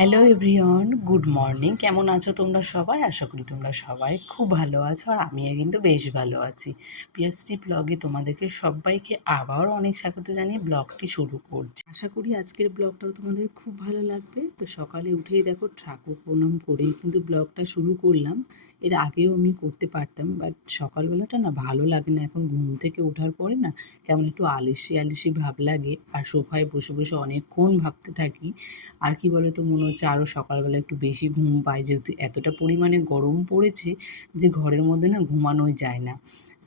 Hello everyone, good morning. কেমন আছো তোমরা সবাই? আশা করি তোমরা সবাই খুব ভালো আছো, আর আমিও কিন্তু বেশ ভালো আছি। পিয়াসটি ব্লগে তোমাদেরকে সবাইকে আবার অনেক স্বাগত জানিয়ে ব্লগটি শুরু করছি। আশা করি আজকের ব্লগটাও তোমাদের খুব ভালো লাগবে। তো সকালে উঠেই দেখো ঠাকুর প্রণাম করেই কিন্তু ব্লগটা শুরু করলাম। এর আগেও আমি করতে পারতাম, বাট সকালবেলাটা না ভালো লাগে না। এখন ঘুম থেকে ওঠার পরে না কেমন একটু আলসি আলসি ভাব লাগে, আর সোফায় বসে বসে অনেকক্ষণ ভাবতে থাকি। আর কি বলো তো, মনে হচ্ছে আরও সকালবেলা একটু বেশি ঘুম পাই, যেহেতু এতটা পরিমাণে গরম পড়েছে যে ঘরের মধ্যে না ঘুমানোই যায় না।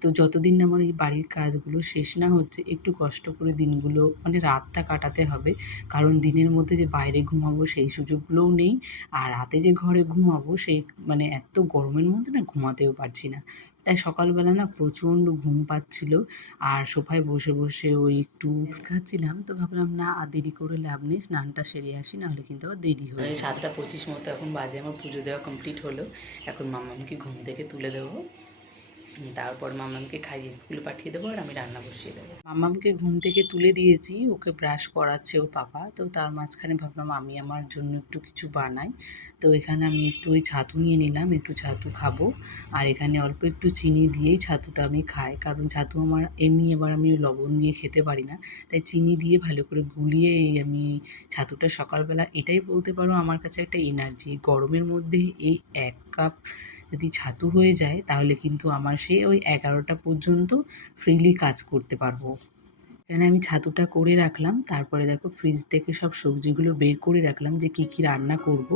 তো যতদিন না আমার এই বাড়ির কাজগুলো শেষ না হচ্ছে, একটু কষ্ট করে দিনগুলো মানে রাতটা কাটাতে হবে। কারণ দিনের মধ্যে যে বাইরে ঘুমাবো সেই সুযোগগুলোও নেই, আর রাতে যে ঘরে ঘুমাবো সেই মানে এত গরমের মধ্যে না ঘুমাতেও পারছি না। তাই সকালবেলা না প্রচণ্ড ঘুম পাচ্ছিল, আর সোফায় বসে বসে ওই একটু খাচ্ছিলাম। তো ভাবলাম না আর দেরি করে লাভ নেই, স্নানটা সেরে আসি, নাহলে কিন্তু আবার দেরি হয়ে যায়। 7:25 মতো এখন বাজে, আমার পুজো দেওয়া কমপ্লিট হলো। এখন মাম্মামকে ঘুম থেকে তুলে দেবো, তারপর মাম্মামকে খাইয়ে স্কুলে পাঠিয়ে দেবো, আর আমি রান্না বসিয়ে দেবো। মাম্মামকে ঘুম থেকে তুলে দিয়েছি, ওকে ব্রাশ করাচ্ছে ওর পাপা। তো তার মাঝখানে ভাবলাম আমি আমার জন্য একটু কিছু বানাই। তো এখানে আমি একটু ওই ছাতু নিয়ে নিলাম, একটু ছাতু খাবো। আর এখানে অল্প একটু চিনি দিয়েই ছাতুটা আমি খাই, কারণ ছাতু আমার এমনি এবার আমি লবণ দিয়ে খেতে পারি না। তাই চিনি দিয়ে ভালো করে গুলিয়ে এই আমি ছাতুটা সকালবেলা, এটাই বলতে পারো আমার কাছে একটা এনার্জি। গরমের মধ্যে এই 1 কাপ যদি ছাতু হয়ে যায় তাহলে কিন্তু আমার সে ওই 11টা পর্যন্ত ফ্রিলি কাজ করতে পারবো। এখানে আমি ছাতুটা করে রাখলাম, তারপরে দেখো ফ্রিজ থেকে সব সবজিগুলো বের করে রাখলাম যে কী কী রান্না করব।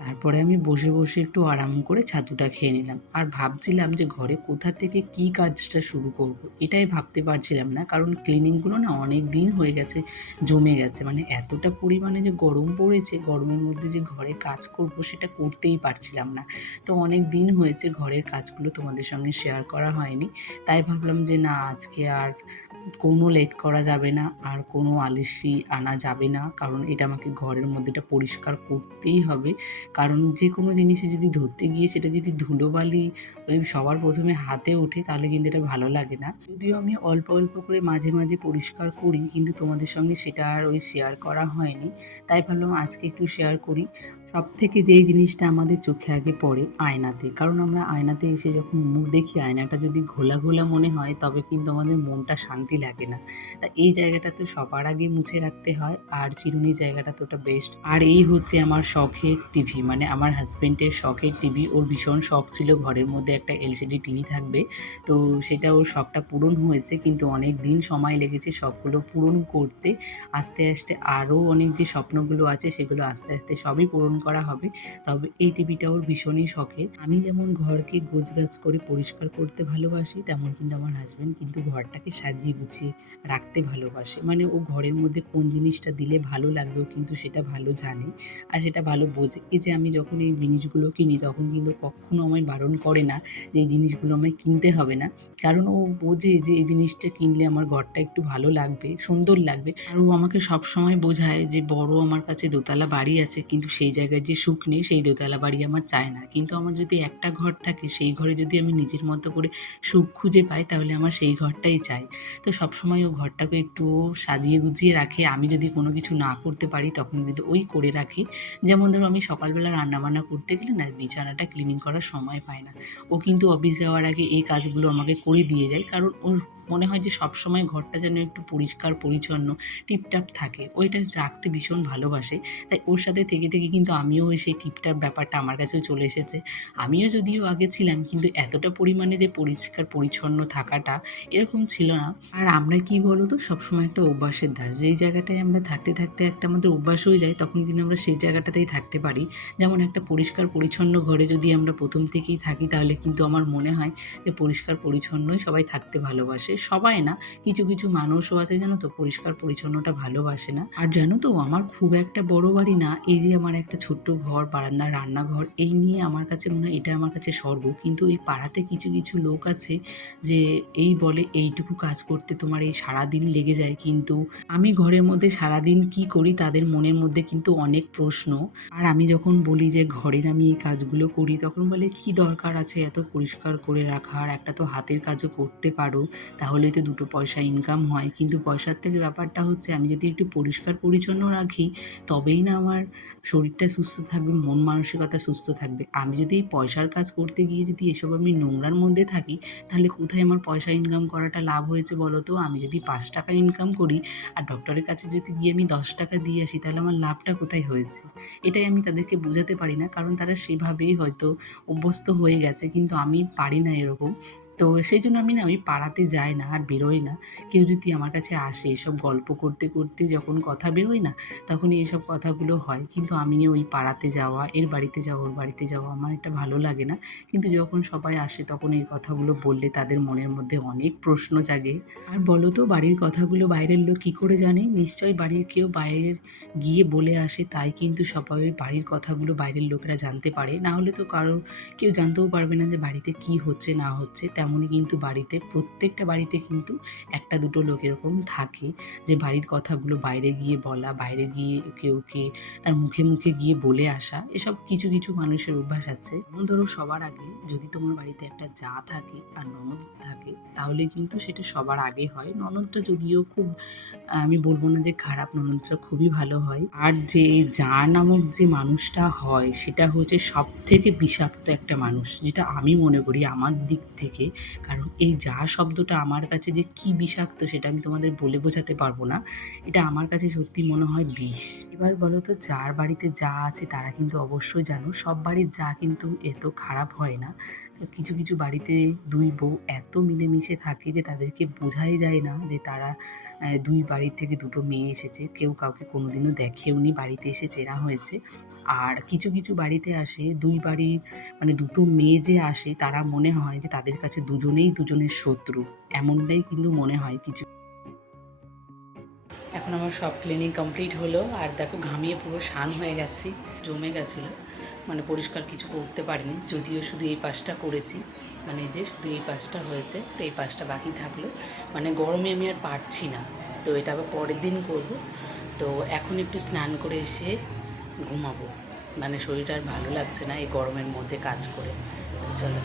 তারপরে আমি বসে বসে একটু আরাম করে ছাতুটা খেয়ে নিলাম, আর ভাবছিলাম যে ঘরে কোথা থেকে কী কাজটা শুরু করব, এটাই ভাবতে পারছিলাম না। কারণ ক্লিনিংগুলো না অনেক দিন হয়ে গেছে, জমে গেছে, মানে এতটা পরিমাণে যে গরম পড়েছে, গরমের মধ্যে যে ঘরে কাজ করব সেটা করতেই পারছিলাম না। তো অনেক দিন হয়েছে ঘরের কাজগুলো তোমাদের সঙ্গে শেয়ার করা হয়নি। তাই ভাবলাম যে না, আজকে আর কোনো লেট করা যাবে না, আর কোনো আলিস্যি আনা যাবে না, কারণ এটা আমাকে ঘরের মধ্যেটা পরিষ্কার করতেই হবে। কারণ যে কোনো জিনিসে যদি ধরতে গিয়ে সেটা যদি ধুলোবালি ওই সবার প্রথমে হাতে ওঠে তাহলে কিন্তু এটা ভালো লাগে না। যদিও আমি অল্প অল্প করে মাঝে মাঝে পরিষ্কার করি, কিন্তু তোমাদের সঙ্গে সেটা আর ওই শেয়ার করা হয়নি। তাই ভাবলাম আজকে একটু শেয়ার করি। সব থেকে যেই জিনিসটা আমাদের চোখে আগে পড়ে আয়নাতে, কারণ আমরা আয়নাতে এসে যখন মুখ দেখি, আয়নাটা যদি ঘোলা ঘোলা মনে হয় তবে কিন্তু আমাদের মনটা শান্তি লাগে না। তা এই জায়গাটা তো সবার আগে মুছে রাখতে হয়, আর চিরুনির জায়গাটা তো ওটা বেস্ট। আর এই হচ্ছে আমার শখের টিভি, মানে আমার হাজব্যান্ডের শখের টিভি। ওর ভীষণ শখ ছিল ঘরের মধ্যে একটা এলসিডি টিভি থাকবে। তো সেটা ওর শখটা পূরণ হয়েছে, কিন্তু অনেক দিন সময় লেগেছে শখগুলো পূরণ করতে। আস্তে আস্তে আরও অনেক যে স্বপ্নগুলো আছে সেগুলো আস্তে আস্তে সবই পূরণ করা হবে। তবে এই টিভিটা ওর ভীষণই শখের। আমি যেমন ঘরকে গোছগাছ করে পরিষ্কার করতে ভালোবাসি, তেমন কিন্তু আমার হাজব্যান্ড কিন্তু ঘরটাকে সাজিয়ে গুছিয়ে রাখতে ভালোবাসে। মানে ও ঘরের মধ্যে কোন জিনিসটা দিলে ভালো লাগবে ও কিন্তু সেটা ভালো জানে, আর সেটা ভালো বোঝে। এই যে আমি যখন এই জিনিসগুলো কিনি তখন কিন্তু কখনো আমায় বারণ করে না যে এই জিনিসগুলো আমায় কিনতে হবে না, কারণ ও বোঝে যে এই জিনিসটা কিনলে আমার ঘরটা একটু ভালো লাগবে, সুন্দর লাগবে। আর ও আমাকে সবসময় বোঝায় যে বড় আমার কাছে দোতলা বাড়ি আছে, কিন্তু সেই জায়গায় যে সুখ নেই, সেই দোতলা বাড়ি আমার চায় না। কিন্তু আমার যদি একটা ঘর থাকে, সেই ঘরে যদি আমি নিজের মতো করে সুখ খুঁজে পাই তাহলে আমার সেই ঘরটাই চাই। তো সবসময় ও ঘরটাকে একটু সাজিয়ে গুছিয়ে রাখে। আমি যদি কোনো কিছু না করতে পারি তখন কিন্তু ওই করে রাখে। যেমন ধরো আমি সকালবেলা রান্নাবান্না করতে গেলে না বিছানাটা ক্লিনিং করার সময় পায় না। ও কিন্তু অফিস যাওয়ার আগে এই কাজগুলো আমাকে করে দিয়ে যায়, কারণ ওর মনে হয় যে সবসময় ঘরটা যেন একটু পরিষ্কার পরিচ্ছন্ন টিপটাপ থাকে, ওইটা রাখতে ভীষণ ভালোবাসে। তাই ওর সাথে থেকে থেকে কিন্তু আমিও ওই সেই টিপটাপ ব্যাপারটা আমার কাছেও চলে এসেছে। আমিও যদিও আগে ছিলাম, কিন্তু এতটা পরিমাণে যে পরিষ্কার পরিচ্ছন্ন থাকাটা এরকম ছিল না। আর আমরা কি বলো তো, সবসময় একটা অভ্যাসের দাস। যেই জায়গাটায় আমরা থাকতে থাকতে একটা আমাদের অভ্যাস হয়ে যায় তখন কিন্তু আমরা সেই জায়গাটাতেই থাকতে পারি। যেমন একটা পরিষ্কার পরিচ্ছন্ন ঘরে যদি আমরা প্রথম থেকেই থাকি তাহলে কিন্তু আমার মনে হয় যে পরিষ্কার পরিচ্ছন্নই সবাই থাকতে ভালোবাসে। সবাই না, কিছু কিছু মানুষও আছে জানো তো পরিষ্কার পরিচ্ছন্নটা ভালোবাসে না। আর জানো তো আমার খুব একটা বড় বাড়ি না, এই যে আমার একটা ছোট্ট ঘর, বারান্দা, রান্নাঘর, এই নিয়ে আমার কাছে মনে হয় এটা আমার কাছে স্বর্গ। কিন্তু এই পাড়াতে কিছু কিছু লোক আছে যে এই বলে এইটুকু কাজ করতে তোমার এই সারাদিন লেগে যায়, কিন্তু আমি ঘরের মধ্যে সারাদিন কি করি তাদের মনের মধ্যে কিন্তু অনেক প্রশ্ন। আর আমি যখন বলি যে ঘরের আমি এই কাজগুলো করি তখন বলে কি দরকার আছে এত পরিষ্কার করে রাখার, একটা তো হাতের কাজও করতে পারো, তাহলেই তো দুটো পয়সা ইনকাম হয়। কিন্তু পয়সার থেকে ব্যাপারটা হচ্ছে আমি যদি একটু পরিষ্কার পরিচ্ছন্ন রাখি তবেই না আমার শরীরটা সুস্থ থাকবে, মন মানসিকতা সুস্থ থাকবে। আমি যদি এই পয়সার কাজ করতে গিয়ে যদি এসব আমি নোংরার মধ্যে থাকি তাহলে কোথায় আমার পয়সা ইনকাম করাটা লাভ হয়েছে বলো তো? আমি যদি ৫ টাকা ইনকাম করি আর ডক্টরের কাছে যদি গিয়ে আমি ১০ টাকা দিয়ে আসি তাহলে আমার লাভটা কোথায় হয়েছে? এটাই আমি তাদেরকে বোঝাতে পারি না, কারণ তারা সেভাবেই হয়তো অভ্যস্ত হয়ে গেছে, কিন্তু আমি পারি না এরকম। তো সেই জন্য আমি না ওই পাড়াতে যাই না আর বেরোই না। কেউ যদি আমার কাছে আসে এসব গল্প করতে করতে যখন কথা বেরোয় না তখনই এইসব কথাগুলো হয়। কিন্তু আমি ওই পাড়াতে যাওয়া, এর বাড়িতে যাওয়া, ওর বাড়িতে যাওয়া আমার এটা ভালো লাগে না। কিন্তু যখন সবাই আসে তখন এই কথাগুলো বললে তাদের মনের মধ্যে অনেক প্রশ্ন জাগে। আর বলো তো, বাড়ির কথাগুলো বাইরের লোক কী করে জানে? নিশ্চয়ই বাড়ির কেউ বাইরের গিয়ে বলে আসে, তাই কিন্তু সবাই বাড়ির কথাগুলো বাইরের লোকেরা জানতে পারে। না হলে তো কেউ জানতেও পারবে না যে বাড়িতে কী হচ্ছে না হচ্ছে। তেমনই কিন্তু বাড়িতে, প্রত্যেকটা বাড়িতে কিন্তু একটা দুটো লোক এরকম থাকে যে বাড়ির কথাগুলো বাইরে গিয়ে বলা, বাইরে গিয়ে কেউকে তার মুখে মুখে গিয়ে বলে আসা, এসব কিছু কিছু মানুষের অভ্যাস আছে। যেমন ধরো, সবার আগে যদি তোমার বাড়িতে একটা জা থাকে আর ননদ থাকে তাহলে কিন্তু সেটা সবার আগে হয়। ননদটা যদিও খুব, আমি বলবো না যে খারাপ, ননদটা খুবই ভালো হয়। আর যে জা নামক যে মানুষটা হয় সেটা হচ্ছে সব থেকে বিষাক্ত একটা মানুষ, যেটা আমি মনে করি আমার দিক থেকে। কারণ এই জা শব্দটা আমার কাছে যে কী বিষাক্ত সেটা আমি তোমাদের বলে বোঝাতে পারবো না। এটা আমার কাছে সত্যি মনে হয় বিষ। এবার বলো তো, যার বাড়িতে জা আছে তারা কিন্তু অবশ্যই জানো সব বাড়ির জা কিন্তু এত খারাপ হয় না। কিছু কিছু বাড়িতে দুই বউ এত মিলেমিশে থাকে যে তাদেরকে বোঝাই যায় না যে তারা দুই বাড়ির থেকে দুটো মেয়ে এসেছে। কেউ কাউকে কোনোদিনও দেখেওনি, বাড়িতে এসে চেনা হয়েছে। আর কিছু কিছু বাড়িতে আসে দুই বাড়ির, মানে দুটো মেয়ে যে আসে তারা মনে হয় যে তাদের কাছে দুজনেই দুজনের শত্রু, এমনটাই কিন্তু মনে হয় কিছু। এখন আমার সব ক্লিনিং কমপ্লিট হলো আর দেখো ঘামিয়ে পুরো শান হয়ে গেছি, জমে গেছিলো, মানে পরিষ্কার কিছু করতে পারিনি, যদিও শুধু এই পাশটা করেছি, মানে এই যে শুধু এই পাশটা হয়েছে, তো এই পাশটা বাকি থাকলো। মানে গরমে আমি আর পারছি না, তো এটা আবার পরের দিন করব। তো এখন একটু স্নান করে এসে ঘুমাবো, মানে শরীরটা আর ভালো লাগছে না এই গরমের মধ্যে কাজ করে। তো চলো।